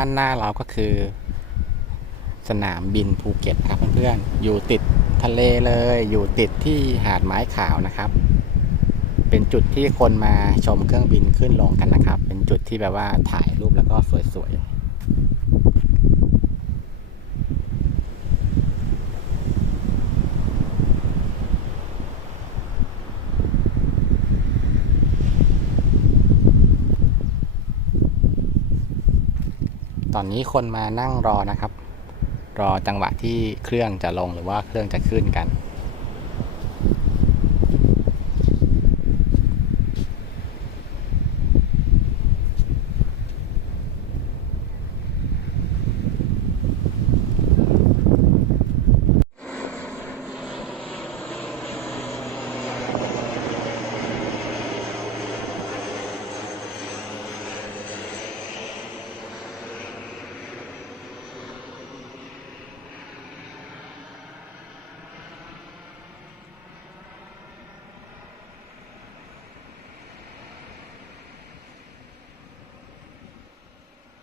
านหน้าเราก็คือ สนามบินภูเก็ตครับเพื่อนๆ อยู่ติดทะเลเลย อยู่ติดที่หาดไม้ขาวนะครับ เป็นจุดที่คนมาชมเครื่องบินขึ้นลงกันนะครับ เป็นจุดที่แบบว่าถ่ายรูปแล้วก็สวยๆ ตอนนี้คนมานั่งรอนะครับ รอจังหวะที่เครื่องจะลงหรือว่าเครื่องจะขึ้นกัน